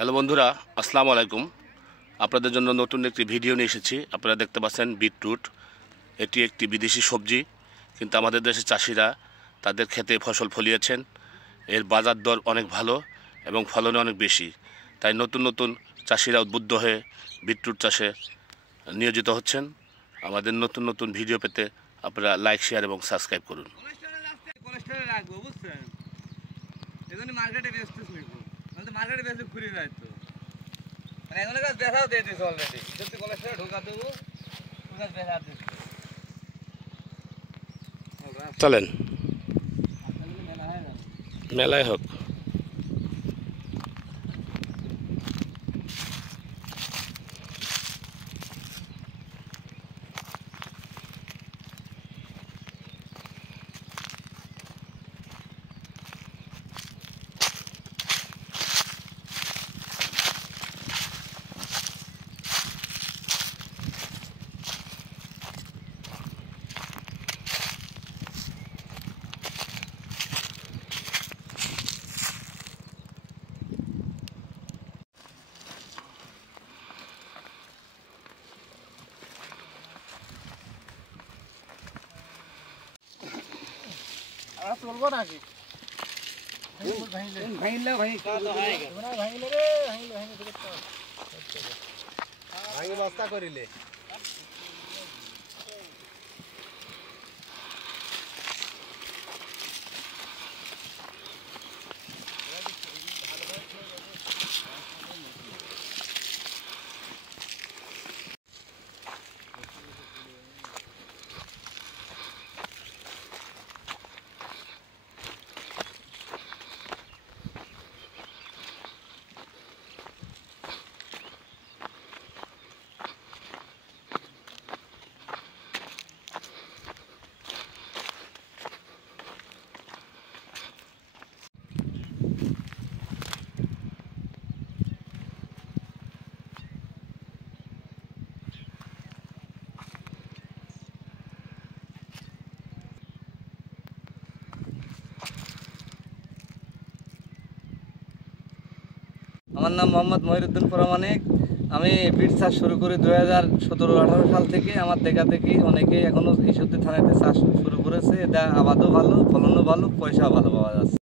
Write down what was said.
Hello বন্ধুরা, আসসালামু আলাইকুম। আপনাদের জন্য নতুন একটি ভিডিও নিয়ে এসেছি। আপনারা দেখতে পাচ্ছেন বিটরুট। এটি একটি বিদেশি সবজি, কিন্তু আমাদের দেশের চাষিরা তাদের ক্ষেতে ফসল ফলিয়েছেন। এর বাজার দর অনেক ভালো এবং ফলনে অনেক বেশি। তাই নতুন নতুন চাষিরা উদ্বুদ্ধ হয়ে বিটরুট চাষে নিয়োজিত হচ্ছেন। আমাদের নতুন নতুন ভিডিও পেতে আপনারা লাইক, শেয়ার এবং সাবস্ক্রাইব করুন। মার্কেটে বেশি ঘুরে যায় তো এগুলো গাছ বেচাও দিয়ে দিচ্ছে অলরেডি যদি কলেস্ট্রল ঢোকা দেবো গাছ বেচা দিচ্ছে। চলেন, মেলায় হোক। চলবো নাকি ভাঙিলে ভাঙি বস্তা করিলে আমার নাম মোহাম্মদ মহিরুদ্দিন প্রামাণিক। আমি বিট চাষ শুরু করি 2017-18 সাল থেকে। আমার দেখা দেখি অনেকেই এখনও ঈশ্বরদী থানাতে চাষ শুরু করেছে। এটা আবাদও ভালো, ফলনও ভালো, পয়সাও ভালো পাওয়া যাচ্ছে।